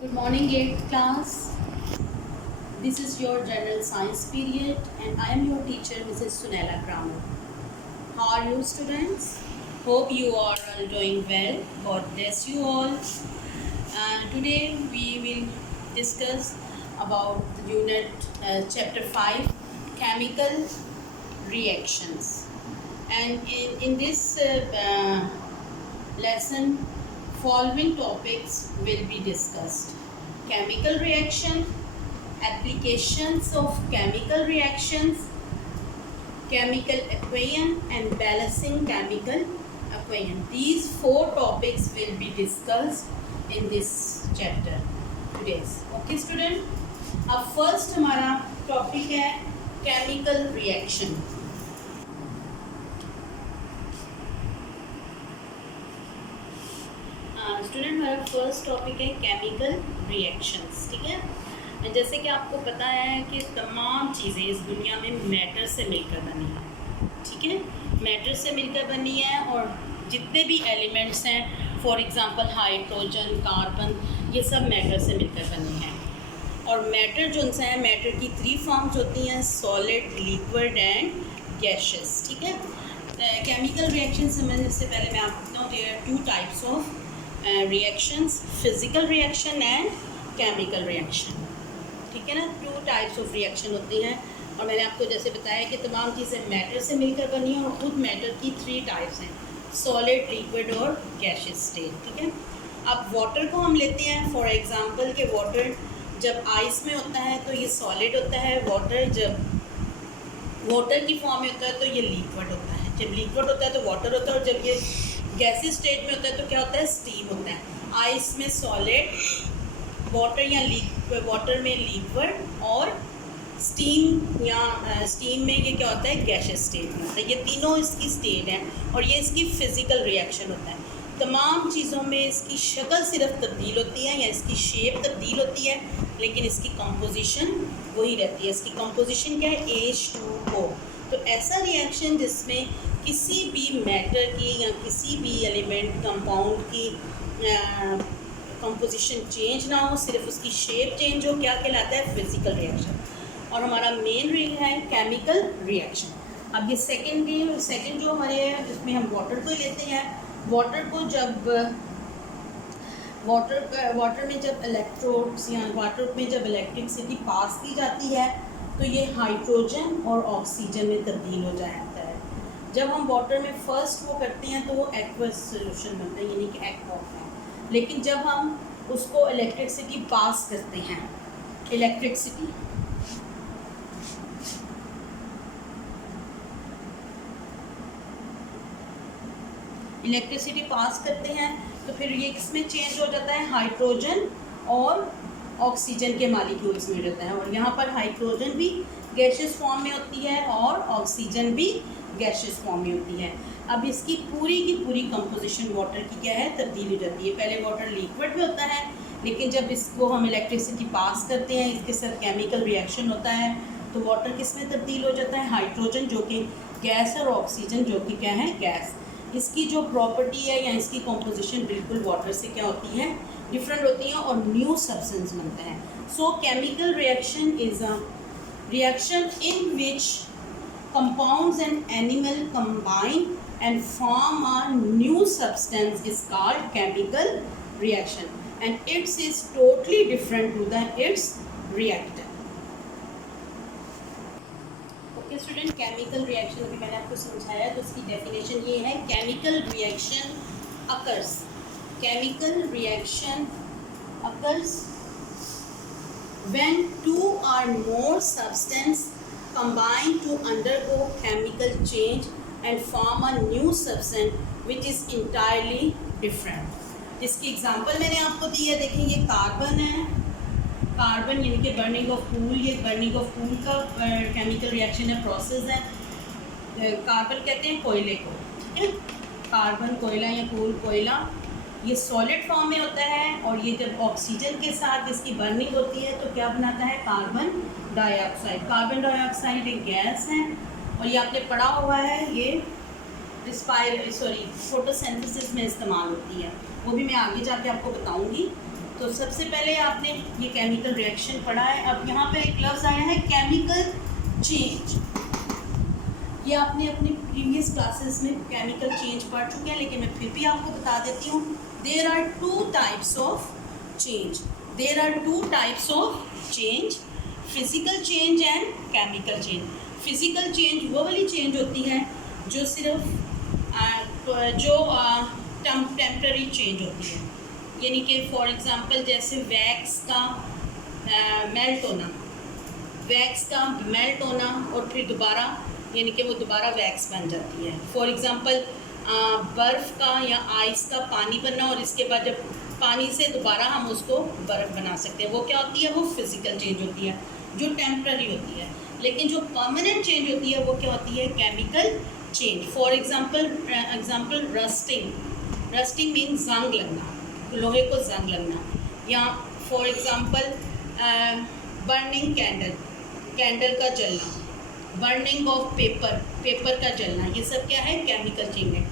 Good morning, 8th class. This is your general science period, and I am your teacher, Mrs. Sunela Kramer. How are you, students? Hope you are all doing well. God bless you all. Today we will discuss about the unit chapter 5, chemical reactions. And in this lesson, following topics will be discussed: chemical reaction, applications of chemical reactions, chemical equation, and balancing chemical equation. These four topics will be discussed in this chapter today's. Okay student, अब first हमारा topic है chemical reaction. Student हमारा first topic है chemical reactions. ठीक है, जैसे कि आपको पता है कि तमाम चीज़ें इस दुनिया में मैटर से मिलकर बनी है. ठीक है, मैटर से मिलकर बनी है और जितने भी एलिमेंट्स हैं, फॉर एग्जांपल हाइड्रोजन, कार्बन, ये सब मैटर से मिलकर बने हैं. और मैटर जो उनसे है, मैटर की 3 फॉर्म्स होती हैं: सॉलिड, लिक्विड एंड गैसेस. ठीक है, केमिकल रिएक्शन समझने से पहले मैं आपको बताऊँ there are 2 types of reactions: physical reaction and chemical reaction. ठीक है ना, 2 टाइप्स ऑफ रिएक्शन होती हैं. और मैंने आपको जैसे बताया कि तमाम चीज़ें मैटर से मिलकर बनी हैं और ख़ुद मैटर की 3 टाइप्स हैं: सॉलिड, लिक्विड और गैसियस स्टेट. ठीक है, अब वाटर को हम लेते हैं फॉर एग्जांपल कि वाटर जब आइस में होता है तो ये सॉलिड होता है, वाटर जब वाटर की फॉर्म में होता है तो ये लिक्विड होता है, जब लिक्विड होता है तो वाटर होता है, और जब ये गैसी स्टेट में होता है तो क्या होता है, स्टीम होता है. आइस में सॉलिड, वाटर या वाटर में लिक्विड, और स्टीम या स्टीम में ये क्या होता है, गैसियस स्टेट में होता है. ये तीनों इसकी स्टेट हैं और ये इसकी फ़िज़िकल रिएक्शन होता है. तमाम चीज़ों में इसकी शक्ल सिर्फ तब्दील होती है या इसकी शेप तब्दील होती है, लेकिन इसकी कंपोजिशन वही रहती है. इसकी कंपोजिशन क्या है, H2O. तो ऐसा रिएक्शन जिसमें किसी भी मैटर की या किसी भी एलिमेंट कंपाउंड की कंपोजिशन चेंज ना हो, सिर्फ उसकी शेप चेंज हो, क्या कहलाता है, फिजिकल रिएक्शन. और हमारा मेन है केमिकल रिएक्शन. अब ये सेकंड जो हमारे है, जिसमें हम वाटर को लेते हैं. वाटर को जब वाटर में जब इलेक्ट्रोड्स या वाटर में जब इलेक्ट्रिसिटी पास की जाती है तो ये हाइड्रोजन और ऑक्सीजन में तब्दील हो जाता है. जब हम वाटर में फर्स्ट वो करते हैं तो वो एक्वस सोल्यूशन बनता है, यानी कि एक्वा है. लेकिन जब हम उसको इलेक्ट्रिसिटी पास करते हैं, इलेक्ट्रिसिटी पास करते हैं तो फिर ये किसमें चेंज हो जाता है, हाइड्रोजन और ऑक्सीजन के मॉलिक्यूल्स में रहता है. और यहाँ पर हाइड्रोजन भी गैसियस फॉर्म में होती है और ऑक्सीजन भी गैसियस फॉर्म में होती है. अब इसकी पूरी की पूरी कंपोजिशन वाटर की क्या है, तब्दील हो जाती है. पहले वाटर लिक्विड में होता है, लेकिन जब इसको हम इलेक्ट्रिसिटी पास करते हैं, इसके साथ केमिकल रिएक्शन होता है, तो वाटर किस में तब्दील हो जाता है, हाइड्रोजन जो कि गैस, और ऑक्सीजन जो कि क्या है, गैस. इसकी जो प्रॉपर्टी है या इसकी कंपोजिशन बिल्कुल वाटर से क्या होती है, डिफरेंट होती है, और न्यू सब्सटेंस बनता है. सो chemical reaction is a reaction in which compounds and animal combine and form a new substance is called chemical reaction, and it is totally different to the its reactant. Okay student, chemical reaction अभी मैंने आपको समझाया, तो इसकी definition ये है: chemical reaction occurs, chemical reaction occurs when 2 or more substance combine to undergo chemical change and form a new substance which is entirely different. इसकी example मैंने आपको दी है. देखें, ये कार्बन है, कार्बन यानी कि बर्निंग ऑफ कूल. ये बर्निंग ऑफ कूल का केमिकल रिएक्शन है, प्रोसेस है. कार्बन कहते हैं कोयले को. ठीक है, कार्बन कोयला या कूल कोयला, ये सॉलिड फॉर्म में होता है. और ये जब ऑक्सीजन के साथ इसकी बर्निंग होती है तो क्या बनाता है, कार्बन डाइऑक्साइड. कार्बन डाइऑक्साइड एक गैस है और ये आपने पढ़ा हुआ है, ये फोटोसिंथेसिस में इस्तेमाल होती है. वो भी मैं आगे जाके आपको बताऊंगी. तो सबसे पहले आपने ये केमिकल रिएक्शन पढ़ा है। अब यहाँ पे एक लफ्ज़ आया है केमिकल चेंज। ये आपने अपनी प्रीवियस क्लासेस में केमिकल चेंज पढ़ चुके हैं, लेकिन मैं फिर भी आपको बता देती हूँ। There are two types of change. There are two types of change, physical change and chemical change. Physical change वो वाली चेंज होती है जो सिर्फ टेम्पररी चेंज होती है, यानी कि फॉर एग्ज़ाम्पल जैसे वैक्स का मेल्ट होना और फिर दोबारा यानी कि वो दोबारा वैक्स बन जाती है। फॉर एग्ज़ाम्पल बर्फ़ का या आइस का पानी बनना और इसके बाद जब पानी से दोबारा हम उसको बर्फ़ बना सकते हैं, वो क्या होती है? वो फिज़िकल चेंज होती है जो टेम्पररी होती है। लेकिन जो परमानेंट चेंज होती है वो क्या होती है? Chemical change. For example rusting means जंग लगना, लोहे को जंग लगना। या फॉर एग्ज़ाम्पल बर्निंग कैंडल का जलना, बर्निंग ऑफ पेपर का जलना, ये सब क्या है? केमिकल चेंज है।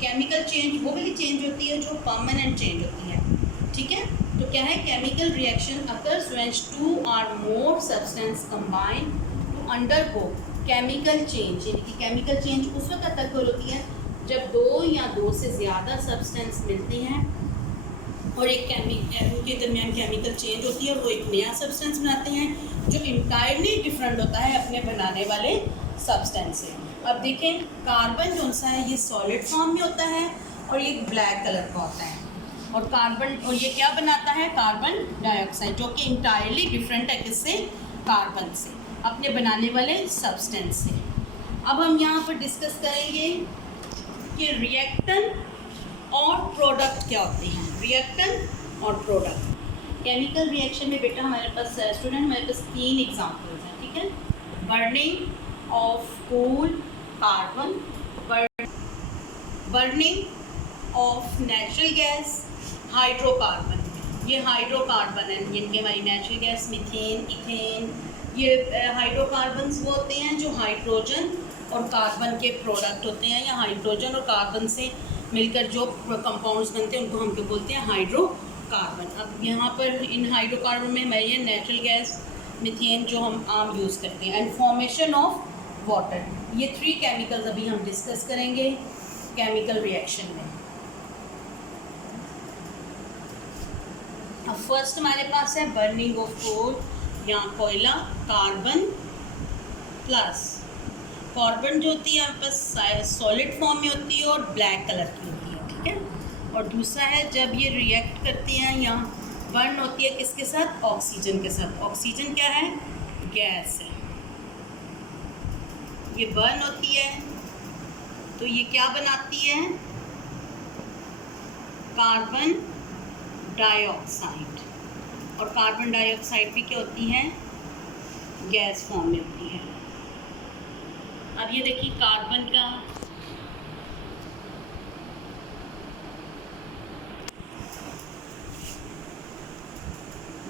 केमिकल चेंज वो वाली चेंज होती है जो परमानेंट चेंज होती है, ठीक है। तो क्या है? Chemical reaction occurs when two or more substance combine to undergo chemical change. यानी कि केमिकल चेंज उस वक्त तक होती है जब दो या दो से ज़्यादा सब्सटेंस मिलती हैं और एक उनके दरमियान केमिकल चेंज होती है और वो एक नया सब्सटेंस बनाते हैं जो इंटायरली डिफरेंट होता है अपने बनाने वाले सब्सटेंस से। अब देखें, कार्बन जो सा है ये सॉलिड फॉर्म में होता है और ये ब्लैक कलर का होता है, और ये क्या बनाता है? कार्बन डाइऑक्साइड, जो कि इंटायरली डिफरेंट है किससे? कार्बन से, अपने बनाने वाले सब्सटेंस से। अब हम यहाँ पर डिस्कस करेंगे कि रिएक्टेंट और प्रोडक्ट क्या होते हैं। रिएक्टेंट और प्रोडक्ट केमिकल रिएक्शन में बेटा हमारे पास हमारे पास 3 एग्जांपल्स हैं, ठीक है। Burning of coal carbon, burning of natural gas hydrocarbon. ये हाइड्रोकार्बन है, जिनके हमारी नेचुरल गैस मीथेन, इथेन, ये हाइड्रोकार्बन्स वो होते हैं जो हाइड्रोजन और कार्बन के प्रोडक्ट होते हैं, या हाइड्रोजन और कार्बन से मिलकर जो कंपाउंड्स बनते हैं उनको हम क्या बोलते हैं? हाइड्रोकार्बन। अब यहाँ पर इन हाइड्रोकार्बन में हमारी है नेचुरल गैस, मीथेन जो हम आम यूज़ करते हैं, एंड फॉर्मेशन ऑफ वाटर। ये 3 केमिकल्स अभी हम डिस्कस करेंगे केमिकल रिएक्शन में। अब फर्स्ट हमारे पास है बर्निंग ऑफ कोल या कोयला, कार्बन प्लस कार्बन जो होती है आपके पास सॉलिड फॉर्म में होती है और ब्लैक कलर की होती है, ठीक है। और दूसरा है जब ये रिएक्ट करती हैं या बर्न होती है किसके साथ? ऑक्सीजन के साथ। ऑक्सीजन क्या है? गैस है। ये बर्न होती है तो ये क्या बनाती है? कार्बन डाइऑक्साइड, और कार्बन डाइऑक्साइड भी क्या होती है? गैस फॉर्म में होती है। अब ये देखिए कार्बन का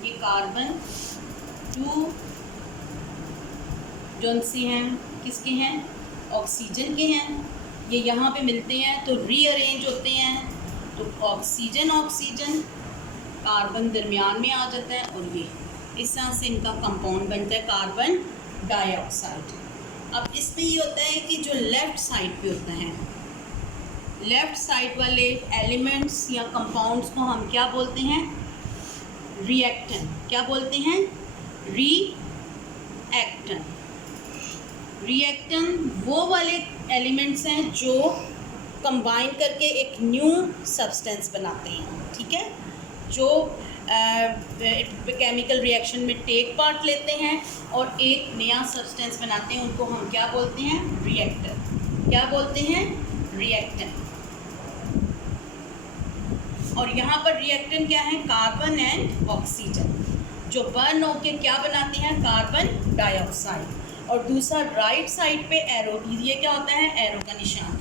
ये कार्बन 2 जौन सी हैं किसके हैं? ऑक्सीजन के हैं। ये यहाँ पे मिलते हैं तो रीअरेंज होते हैं, तो ऑक्सीजन कार्बन दरमियान में आ जाता है और ये इस तरह से इनका कंपाउंड बनता है कार्बन डाइऑक्साइड। अब इसमें ये होता है कि जो लेफ़्ट साइड पे होता है, लेफ़्ट साइड वाले एलिमेंट्स या कंपाउंड्स को हम क्या बोलते हैं? रिएक्टेंट। क्या बोलते हैं? रिएक्टेंट वो वाले एलिमेंट्स हैं जो कंबाइन करके एक न्यू सब्सटेंस बनाते हैं, ठीक है। जो केमिकल रिएक्शन में टेक पार्ट लेते हैं और एक नया सब्सटेंस बनाते हैं, उनको हम क्या बोलते हैं? रिएक्टेंट। क्या बोलते हैं? रिएक्टेंट। और यहाँ पर रिएक्टेंट क्या है? कार्बन एंड ऑक्सीजन, जो बर्न होके क्या बनाते हैं? Carbon dioxide. और दूसरा राइट साइड पे एरो, ये क्या होता है? एरो का निशान।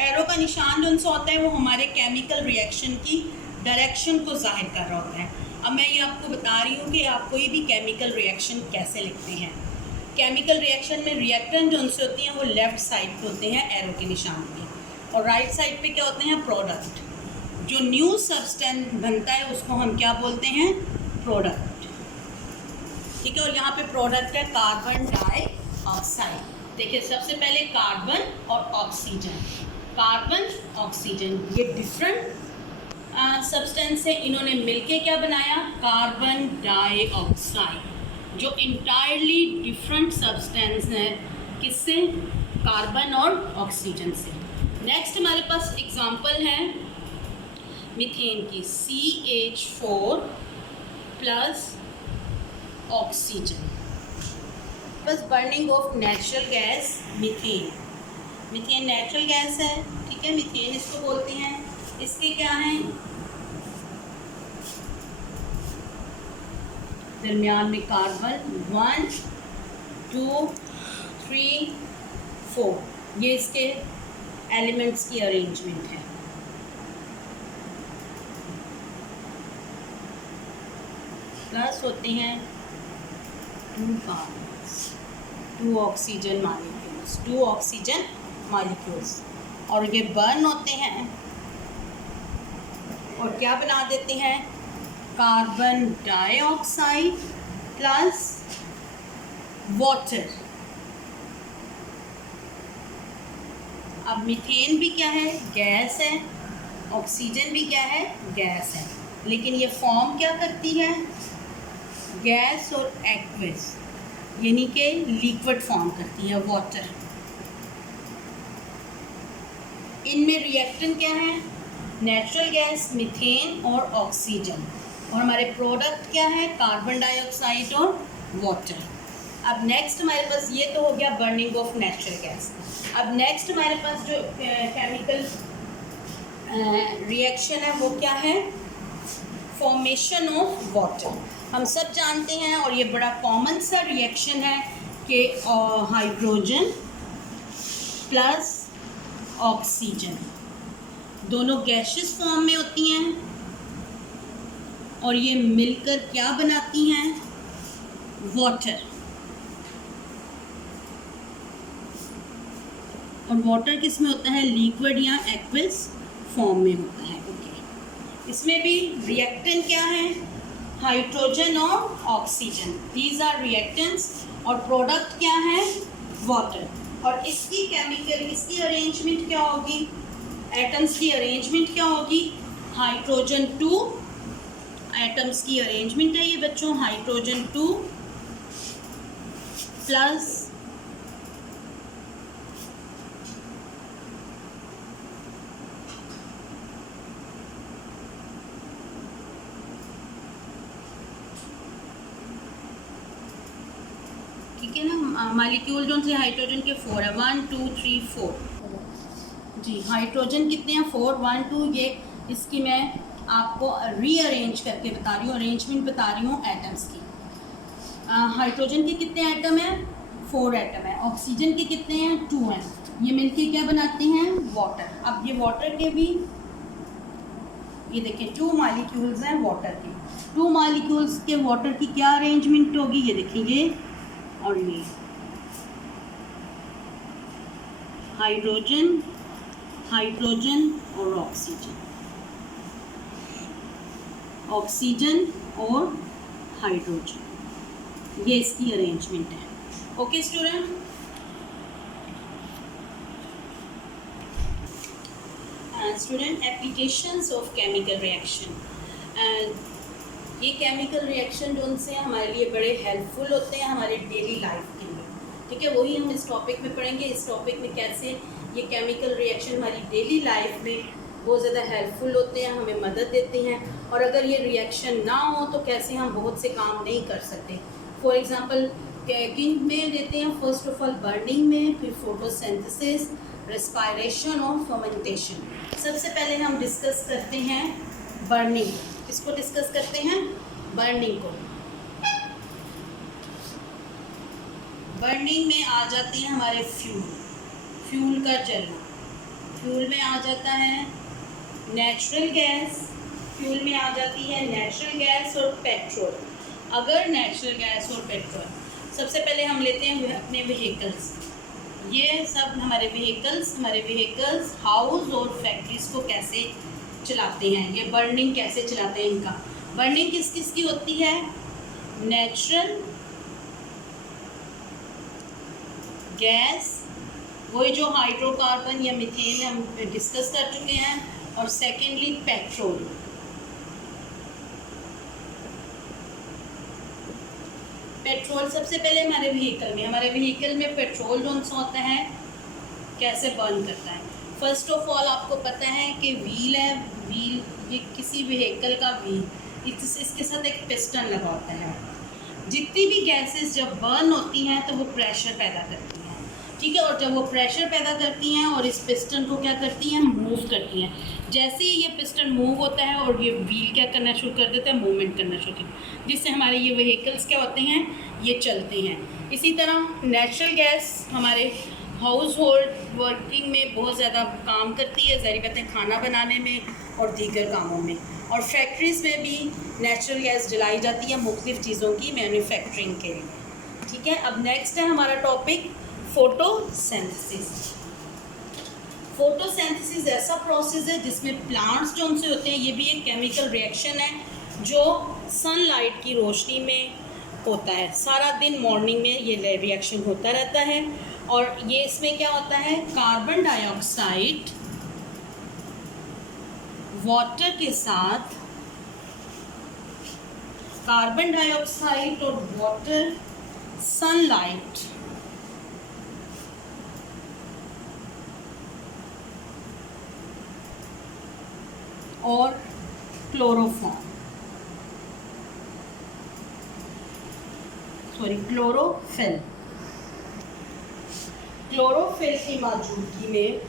एरो का निशान जो होता है वो हमारे केमिकल रिएक्शन की डायरेक्शन को जाहिर कर रहा होता है। अब मैं ये आपको बता रही हूँ कि आप कोई भी केमिकल रिएक्शन कैसे लिखते हैं। केमिकल रिएक्शन में रिएक्टेंट जो उनसे होती हैं वो लेफ़्ट साइड पे होते हैं एरो के निशान पे, और राइट साइड पे क्या होते हैं? प्रोडक्ट। जो न्यू सब्सटेंस बनता है उसको हम क्या बोलते हैं? प्रोडक्ट। ठीक है, और यहाँ पे प्रोडक्ट है कार्बन डाइऑक्साइड। देखिए सबसे पहले कार्बन और ऑक्सीजन, कार्बन ऑक्सीजन ये डिफरेंट सब्सटेंस है, इन्होंने मिलके क्या बनाया? कार्बन डाइऑक्साइड, जो इंटायरली डिफरेंट सब्सटेंस है। किससे? कार्बन और ऑक्सीजन से। नेक्स्ट हमारे पास एग्जांपल है मीथेन की, CH4 प्लस ऑक्सीजन, बस burning of natural gas methane. Methane natural gas है, ठीक है, मीथेन इसको बोलते हैं। इसके क्या हैं? दरमियान में कार्बन 1 2 3 4, ये इसके एलिमेंट्स की अरेंजमेंट है। प्लस होते हैं 2 carbons, 2 oxygen molecules, 2 oxygen molecules, और ये बर्न होते हैं और क्या बना देते हैं? Carbon dioxide plus water. अब मीथेन भी क्या है? गैस है। ऑक्सीजन भी क्या है? गैस है। लेकिन ये फॉर्म क्या करती है? गैस और एक्वस, यानी कि लिक्विड फॉर्म करती है, वाटर। इनमें रिएक्टेंट क्या है? नेचुरल गैस, मीथेन और ऑक्सीजन, और हमारे प्रोडक्ट क्या है? कार्बन डाइऑक्साइड और वाटर। अब नेक्स्ट हमारे पास ये तो हो गया बर्निंग ऑफ नेचुरल गैस। अब नेक्स्ट हमारे पास जो केमिकल रिएक्शन है वो क्या है? Formation of water. हम सब जानते हैं और ये बड़ा कॉमन सा रिएक्शन है कि हाइड्रोजन प्लस ऑक्सीजन दोनों गैसियस फॉर्म में होती हैं और ये मिलकर क्या बनाती हैं? वाटर। और वाटर किस में होता है? लिक्विड या एक्वस फॉर्म में होता है। ओके, इसमें भी रिएक्टेंट क्या है? हाइड्रोजन और ऑक्सीजन, दीज आर रिएक्टेंट्स, और प्रोडक्ट क्या है? वाटर। और इसकी केमिकल, इसकी अरेंजमेंट क्या होगी? एटम्स की अरेंजमेंट क्या होगी? हाइड्रोजन 2 एटम्स की अरेंजमेंट है ये बच्चों, हाइड्रोजन 2 प्लस ठीक है ना, मालिक्यूल जो से हाइड्रोजन के 4 है, 1 2 3 4 जी। हाइड्रोजन कितने हैं? 4 1 2। ये इसकी मैं आपको रीअरेंज करके बता रही हूँ, अरेंजमेंट बता रही हूँ एटम्स की। हाइड्रोजन के कितने एटम हैं? 4 एटम है। ऑक्सीजन के कितने हैं? 2 हैं। ये मिलके क्या बनाते हैं? वाटर। अब ये वाटर के भी, ये देखिए 2 मॉलिक्यूल्स हैं वाटर के। 2 मॉलिक्यूल्स के वाटर की क्या अरेंजमेंट होगी? ये देखिए, ये और ये हाइड्रोजन, हाइड्रोजन और ऑक्सीजन, ऑक्सीजन और हाइड्रोजन, ये इसकी अरेंजमेंट है। Okay student, student applications of chemical reaction. ये केमिकल रिएक्शन जो उनसे हमारे लिए बड़े हेल्पफुल होते हैं हमारे डेली लाइफ के लिए, ठीक है, वही हम इस टॉपिक में पढ़ेंगे। इस टॉपिक में कैसे ये केमिकल रिएक्शन हमारी डेली लाइफ में बहुत ज़्यादा हेल्पफुल होते हैं, हमें मदद देते हैं, और अगर ये रिएक्शन ना हो तो कैसे हम बहुत से काम नहीं कर सकते। फॉर एग्ज़ाम्पल किन में देते हैं? फर्स्ट ऑफ ऑल बर्निंग में, फिर फोटोसिंथेसिस, रेस्पिरेशन और फर्मेंटेशन। सबसे पहले हम डिस्कस करते हैं बर्निंग। इसको डिस्कस करते हैं बर्निंग को। बर्निंग में आ जाते हैं हमारे फ्यूल, फ्यूल का जलना। फ्यूल में आ जाता है नेचुरल गैस, फ्यूल में आ जाती है नेचुरल गैस और पेट्रोल। अगर नेचुरल गैस और पेट्रोल, सबसे पहले हम लेते हैं अपने व्हीकल्स। ये सब हमारे व्हीकल्स हाउस और फैक्ट्रीज को कैसे चलाते हैं, ये बर्निंग कैसे चलाते हैं इनका। बर्निंग किस किस की होती है, नेचुरल गैस, वही जो हाइड्रोकार्बन या मीथेन हम डिस्कस कर चुके हैं, और सेकेंडली पेट्रोल। पेट्रोल सबसे पहले हमारे व्हीकल में पेट्रोल जो सा होता है कैसे बर्न करता है। फर्स्ट ऑफ ऑल आपको पता है कि व्हील है, व्हील ये किसी व्हीकल का व्हील, इसके साथ एक पिस्टन लगा होता है। जितनी भी गैसेस जब बर्न होती हैं तो वो प्रेशर पैदा करती हैं, ठीक है। और जब वो प्रेशर पैदा करती हैं और इस पिस्टन को क्या करती हैं, मूव करती हैं। जैसे ही ये पिस्टन मूव होता है और ये व्हील क्या करना शुरू कर देता है, मूवमेंट करना शुरू करता है, जिससे हमारे ये व्हीकल्स क्या होते हैं, ये चलते हैं। इसी तरह नेचुरल गैस हमारे हाउस होल्ड वर्किंग में बहुत ज़्यादा काम करती है, ज़ाहिर बात है, खाना बनाने में और दीगर कामों में। और फैक्ट्रीज़ में भी नेचुरल गैस जलाई जाती है मुख्तलिफ़ चीज़ों की मैन्युफैक्चरिंग के लिए, ठीक है। अब नेक्स्ट है हमारा टॉपिक फोटोसिंथेसिस। फोटोसिंथेसिस ऐसा प्रोसेस है जिसमें प्लांट्स जो उनसे होते हैं, ये भी एक केमिकल रिएक्शन है जो सनलाइट की रोशनी में होता है। सारा दिन मॉर्निंग में ये रिएक्शन होता रहता है। और ये इसमें क्या होता है, कार्बन डाइऑक्साइड वाटर के साथ, कार्बन डाइऑक्साइड और वाटर, सनलाइट और क्लोरोफिल की मौजूदगी में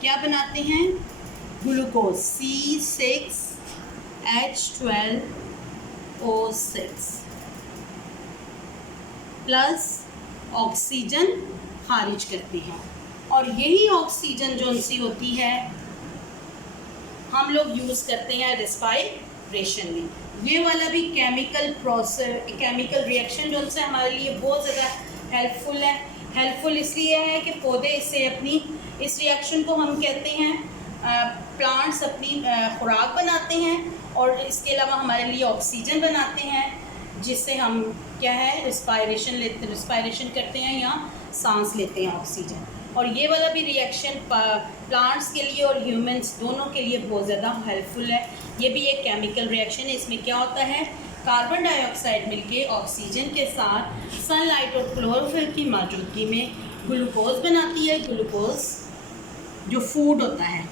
क्या बनाते हैं, ग्लूकोज C6H12O6 प्लस ऑक्सीजन खारिज करते हैं। और यही ऑक्सीजन जो सी होती है हम लोग यूज़ करते हैं रेस्पायरेशन में। ये वाला भी केमिकल रिएक्शन जो उनसे हमारे लिए बहुत ज़्यादा हेल्पफुल है। हेल्पफुल इसलिए है कि पौधे इससे अपनी इस रिएक्शन को हम कहते हैं, प्लांट्स अपनी खुराक बनाते हैं और इसके अलावा हमारे लिए ऑक्सीजन बनाते हैं, जिससे हम क्या है रिस्पायरेशन करते हैं या सांस लेते हैं ऑक्सीजन। और ये वाला भी रिएक्शन प्लांट्स के लिए और ह्यूमंस दोनों के लिए बहुत ज़्यादा हेल्पफुल है। ये भी एक केमिकल रिएक्शन है। इसमें क्या होता है, कार्बन डाइऑक्साइड मिलके ऑक्सीजन के साथ सनलाइट और क्लोरोफिल की मौजूदगी में ग्लूकोज बनाती है। ग्लूकोज जो फूड होता है,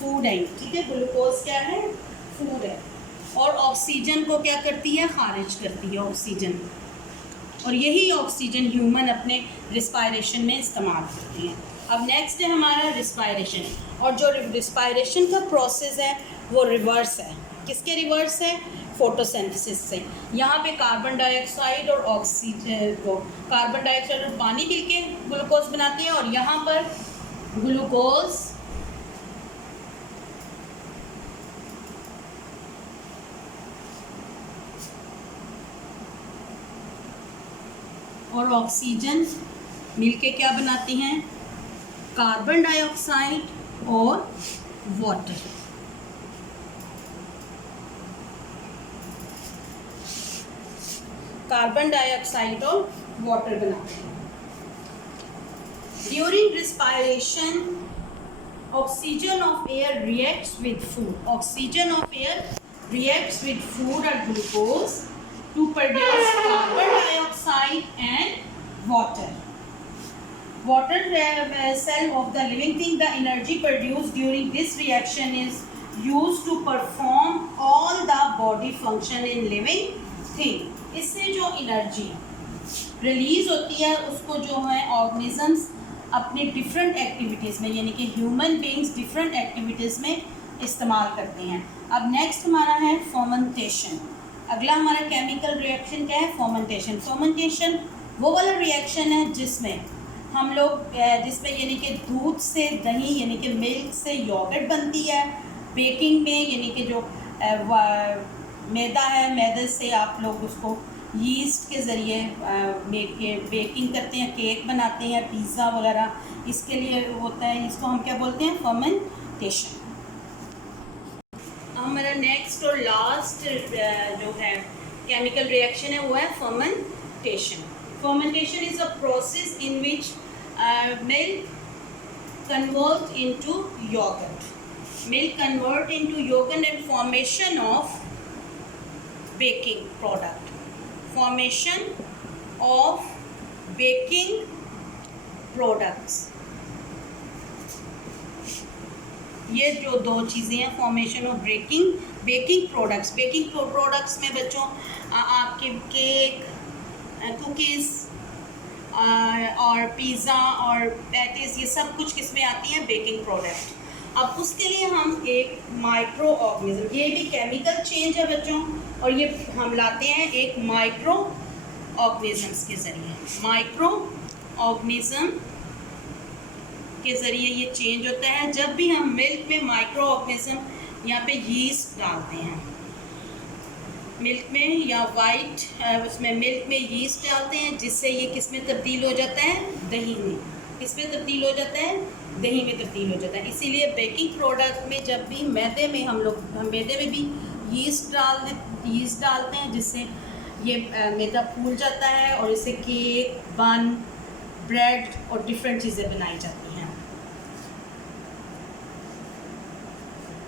फूड है, ठीक है। ग्लूकोज क्या है, फूड है। और ऑक्सीजन को क्या करती है, खारिज करती है ऑक्सीजन। और यही ऑक्सीजन ह्यूमन अपने रिस्पायरेशन में इस्तेमाल करते हैं। अब नेक्स्ट है हमारा रिस्पायरेशन। और जो रिस्पायरेशन का प्रोसेस है वो रिवर्स है। किसके रिवर्स है, फोटोसिंथेसिस से। यहाँ पे कार्बन डाइऑक्साइड और ऑक्सीजन को, कार्बन डाइऑक्साइड और पानी मिलके ग्लूकोज बनाते हैं, और यहाँ पर ग्लूकोज और ऑक्सीजन मिलके क्या बनाते हैं, कार्बन डाइऑक्साइड और वाटर। कार्बन डाइऑक्साइड और वाटर बनाते हैं। During respiration oxygen of air reacts with food. Oxygen of air reacts with food और glucose to produce carbon dioxide and water. Water cell of the living thing, the energy produced during this reaction is used to perform all the body function in living thing. इससे जो energy release होती है उसको जो है organisms अपने different activities में, यानी कि ह्यूमन बीइंग्स डिफरेंट एक्टिविटीज़ में इस्तेमाल करते हैं। अब नेक्स्ट हमारा है फर्मेंटेशन। अगला हमारा केमिकल रिएक्शन क्या है, फर्मेंटेशन। फर्मेंटेशन वो वाला रिएक्शन है जिसमें हम लोग यानी कि दूध से दही यानी कि मिल्क से योगर्ट बनती है। बेकिंग में यानी कि जो मैदा है, मैदे से आप लोग उसको यीस्ट के ज़रिए बेकिंग करते हैं, केक बनाते हैं, पिज़्ज़ा वगैरह, इसके लिए होता है, इसको हम क्या बोलते हैं, फर्मेंटेशन। हमारा नेक्स्ट और लास्ट जो है केमिकल रिएक्शन है वो है fermentation. Fermentation is a process in which milk convert into yoghurt. Milk convert into yogurt and formation of baking product. Formation of baking products. ये जो दो चीज़ें हैं, formation of baking products. Baking products में बच्चों आपके केक, कुकीज़ और pizza और पैटीज़, ये सब कुछ किस में आती हैं, बेकिंग प्रोडक्ट। अब उसके लिए हम एक माइक्रो ऑर्गेनिज्म, ये भी केमिकल चेंज है बच्चों, और ये हम लाते हैं एक माइक्रो ऑर्गेनिजम्स के ज़रिए। माइक्रो ऑर्गेनिज्म के ज़रिए ये चेंज होता है जब भी हम मिल्क में माइक्रो ऑर्गेनिज्म, यहाँ पे यीस्ट डालते हैं मिल्क में, या वाइट उसमें मिल्क में यीस्ट डालते हैं, जिससे ये किस में तब्दील हो जाता है, दही में। किस में तब्दील हो जाता है, दही में तब्दील हो जाता है। इसीलिए बेकिंग प्रोडक्ट में जब भी मैदे में हम मैदे में भी यीस्ट डालते हैं, जिससे ये मैदा फूल जाता है और इससे केक, बन, ब्रेड और डिफरेंट चीज़ें बनाई जाती हैं।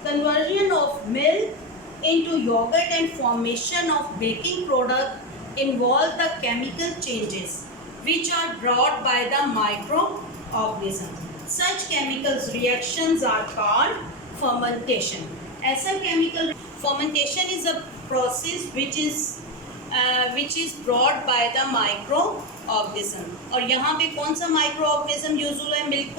Conversion of milk into yoghurt and formation of baking product involve the chemical changes which are brought by the microorganism. Such chemical reactions are called fermentation. ऐसा chemical fermentation is a process which is brought by the microorganism. और यहाँ पे कौन सा microorganism use हुआ है, milk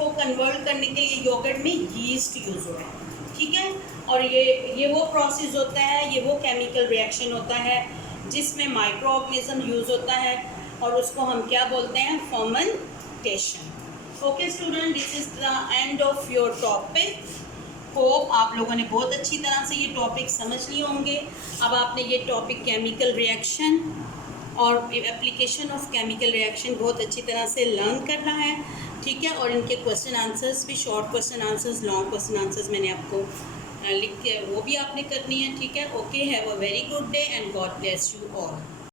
को convert करने के लिए योगर्ट में यीस्ट यूज हुआ है, ठीक है। और ये वो प्रोसेस होता है, ये वो केमिकल रिएक्शन होता है जिसमें माइक्रो ऑर्गेनिज्म यूज़ होता है, और उसको हम क्या बोलते हैं, fermentation. Okay student, this is the end of your topic. Hope आप लोगों ने बहुत अच्छी तरह से ये टॉपिक समझ लिए होंगे। अब आपने ये टॉपिक केमिकल रिएक्शन और एप्लीकेशन ऑफ केमिकल रिएक्शन बहुत अच्छी तरह से लर्न करना है, ठीक है। और इनके क्वेश्चन आंसर्स भी, short question answers, long question answers मैंने आपको लिख के वो भी आपने करनी है, ठीक है। Okay, have a very good day and God bless you all.